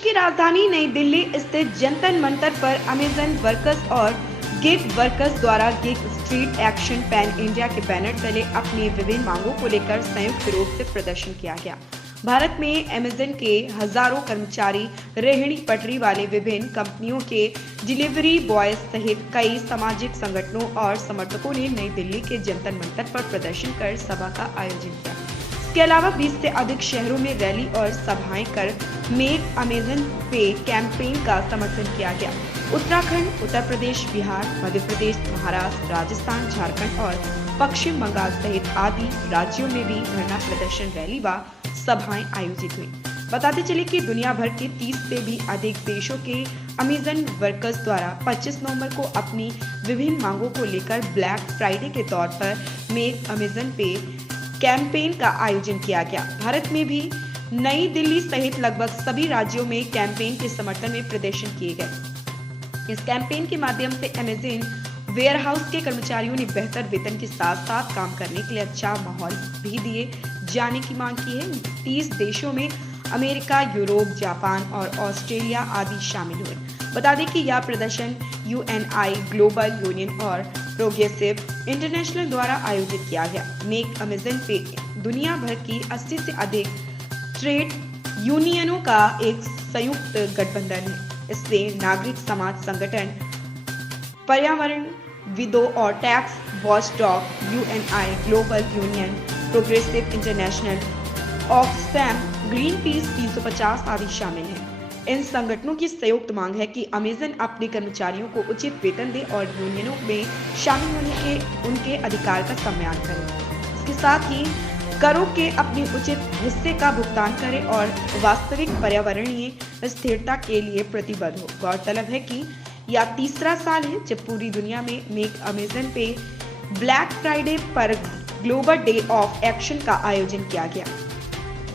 की राजधानी नई दिल्ली स्थित जंतर मंतर पर अमेजन वर्कर्स और गिग वर्कर्स द्वारा gig street action pan India के बैनर तले अपनी विभिन्न मांगों को लेकर संयुक्त रूप से प्रदर्शन किया गया। भारत में अमेजन के हजारों कर्मचारी, रेहड़ी पटरी वाले, विभिन्न कंपनियों के डिलीवरी बॉयज सहित कई सामाजिक संगठनों और समर्थकों ने नई दिल्ली के जंतर मंतर पर प्रदर्शन कर सभा का आयोजन किया। इसके अलावा 20 से अधिक शहरों में रैली और सभाएं कर मेक अमेजन पे कैंपेन का समर्थन किया गया। उत्तराखंड, उत्तर प्रदेश, बिहार, मध्य प्रदेश, महाराष्ट्र, राजस्थान, झारखंड और पश्चिम बंगाल सहित आदि राज्यों में भी धरना प्रदर्शन, रैली व सभाएं आयोजित हुई। बताते चले कि दुनिया भर के 30 से भी अधिक देशों के अमेजन वर्कर्स द्वारा 25 नवंबर को अपनी विभिन्न मांगों को लेकर ब्लैक फ्राइडे के तौर पर मेक अमेजन पे कैंपेन का आयोजन किया गया। भारत में भी नई दिल्ली सहित लगभग सभी राज्यों में कैंपेन के समर्थन में प्रदर्शन किए गए। इस कैंपेन के माध्यम से अमेजन वेयरहाउस के कर्मचारियों ने बेहतर वेतन के साथ साथ काम करने के लिए अच्छा माहौल भी दिए जाने की मांग की है। 30 देशों में अमेरिका, यूरोप, जापान और ऑस्ट्रेलिया आदि शामिल हुए। बता दें कि यह प्रदर्शन यूएनआई, ग्लोबल यूनियन और प्रोग्रेसिव इंटरनेशनल द्वारा आयोजित किया गया। मेक अमेजन पे दुनिया भर की 80 से अधिक ट्रेड यूनियनों का एक संयुक्त गठबंधन है। इससे नागरिक समाज संगठन, पर्यावरण विदों और tax watchdog, Uni, global union, progressive international, Oxfam, green peas 350 आदि शामिल हैं। इन संगठनों की संयुक्त मांग है कि अमेजन अपने कर्मचारियों को उचित वेतन दे और यूनियनों में शामिल होने के उनके अधिकार का सम्मान करे। इसके साथ ही करों के अपने उचित हिस्से का भुगतान करे और वास्तविक पर्यावरणीय स्थिरता के लिए प्रतिबद्ध हो। गौरतलब है कि यह तीसरा साल है जब पूरी दुनिया में मेक अमेजन पे ब्लैक फ्राइडे पर ग्लोबल डे ऑफ एक्शन का आयोजन किया गया।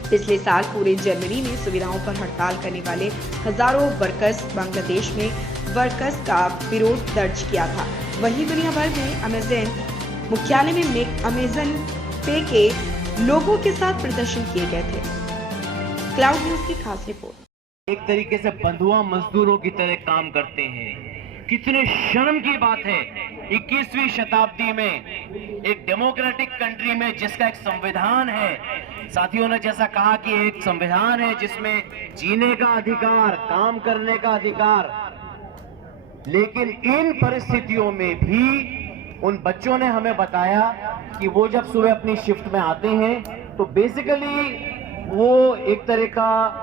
पिछले साल पूरे जर्मनी में सुविधाओं पर हड़ताल करने वाले हजारों वर्कर्स बांग्लादेश में वर्कर्स का विरोध दर्ज किया था। वहीं दुनिया भर में अमेजन मुख्यालय में मेक अमेजन पे के लोगों के साथ प्रदर्शन किए गए थे। क्लाउड न्यूज की खास रिपोर्ट। एक तरीके से बंधुआ मजदूरों की तरह काम करते हैं। कितने शर्म की बात है 21वीं शताब्दी में एक डेमोक्रेटिक कंट्री में जिसका एक संविधान है। साथियों ने जैसा कहा कि एक संविधान है जिसमें जीने का अधिकार, काम करने का अधिकार, लेकिन इन परिस्थितियों में भी उन बच्चों ने हमें बताया कि वो जब सुबह अपनी शिफ्ट में आते हैं तो बेसिकली वो एक तरह का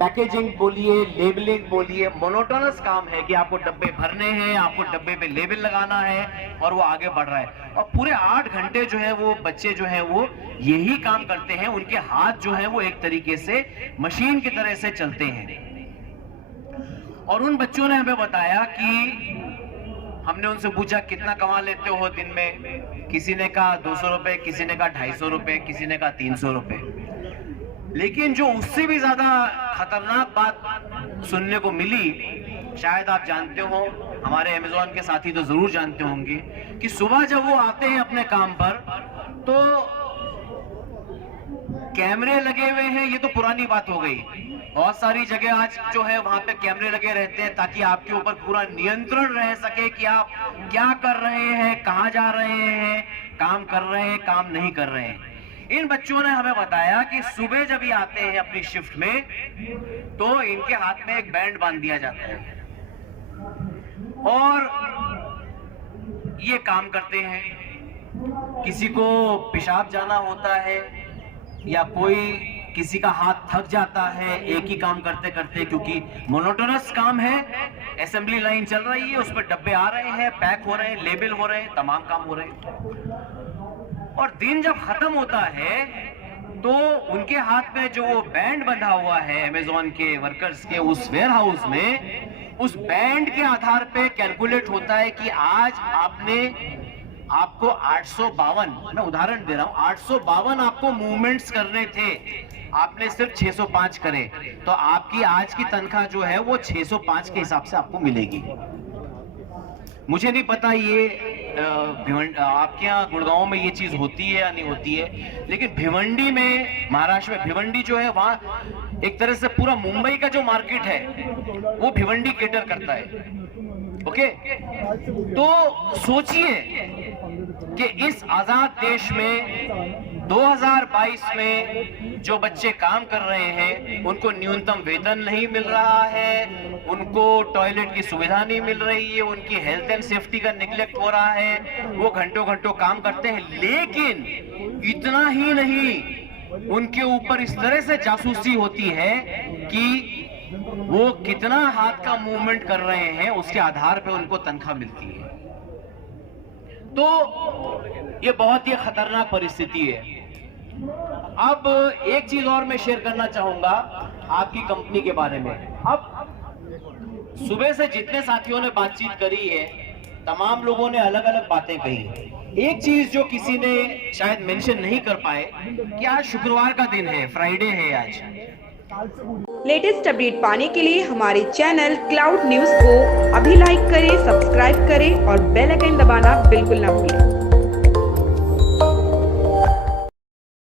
पैकेजिंग बोलिए, लेबलिंग बोलिए, मोनोटोनस काम है कि आपको डब्बे भरने हैं, आपको डब्बे पे लेबल लगाना है और वो आगे बढ़ रहा है। और पूरे 8 घंटे जो है वो बच्चे जो है वो यही काम करते हैं। उनके हाथ जो है वो एक तरीके से मशीन की तरह से चलते हैं। और उन बच्चों ने हमें बताया कि हमने उनसे पूछा कितना कमा लेते हो दिन में। किसी ने कहा 200 रुपए, किसी ने कहा 250 रुपए, किसी ने कहा 300 रुपए। लेकिन जो उससे भी ज्यादा खतरनाक बात सुनने को मिली, शायद आप जानते हो, हमारे अमेज़न के साथी तो जरूर जानते होंगे कि सुबह जब वो आते हैं अपने काम पर तो कैमरे लगे हुए हैं। ये तो पुरानी बात हो गई। बहुत सारी जगह आज जो है वहां पे कैमरे लगे रहते हैं ताकि आपके ऊपर पूरा नियंत्रण रह सके कि आप क्या कर रहे हैं, कहां जा रहे हैं, काम कर रहे हैं, काम नहीं कर रहे हैं। इन बच्चों ने हमें बताया कि सुबह जब ये आते हैं अपनी शिफ्ट में तो इनके हाथ में एक बैंड बांध दिया जाता है और ये काम करते हैं। किसी को पेशाब जाना होता है या कोई किसी का हाथ थक जाता है एक ही काम करते करते, क्योंकि मोनोटोनस काम है। असेंबली लाइन चल रही है, उस पर डब्बे आ रहे हैं, पैक हो रहे हैं, लेबल हो रहे हैं, तमाम काम हो रहे हैं। और दिन जब खत्म होता है तो उनके हाथ में जो वो बैंड बंधा हुआ है अमेज़न के वर्कर्स के उस वेयरहाउस में, उस बैंड के आधार पे कैलकुलेट होता है कि आज आपको 852, मैं उदाहरण दे रहा हूं, 852 आपको मूवमेंट्स करने थे, आपने सिर्फ 605 करे, तो आपकी आज की तनख्वाह जो है वो 605 के हिसाब से आपको मिलेगी। मुझे नहीं पता ये आपके यहाँ गुड़गांव में ये चीज होती है या नहीं होती है, लेकिन भिवंडी में, महाराष्ट्र में भिवंडी जो है वहां एक तरह से पूरा मुंबई का जो मार्केट है वो भिवंडी केटर करता है। ओके, तो सोचिए कि इस आजाद देश में 2022 में जो बच्चे काम कर रहे हैं उनको न्यूनतम वेतन नहीं मिल रहा है, उनको टॉयलेट की सुविधा नहीं मिल रही है, उनकी हेल्थ एंड सेफ्टी का निग्लेक्ट हो रहा है, वो घंटों घंटों काम करते हैं। लेकिन इतना ही नहीं, उनके ऊपर इस तरह से जासूसी होती है कि वो कितना हाथ का मूवमेंट कर रहे हैं उसके आधार पर उनको तनख्वाह मिलती है। तो ये बहुत ही खतरनाक परिस्थिति है। अब एक चीज और मैं शेयर करना चाहूंगा आपकी कंपनी के बारे में। अब सुबह से जितने साथियों ने बातचीत करी है, तमाम लोगों ने अलग अलग बातें कही। एक चीज जो किसी ने शायद मेंशन नहीं कर पाए कि आज शुक्रवार का दिन है, फ्राइडे है आज। लेटेस्ट अपडेट पाने के लिए हमारे चैनल क्लाउड न्यूज को अभी लाइक करें, सब्सक्राइब करें और बेल आइकन दबाना बिल्कुल ना भूलें।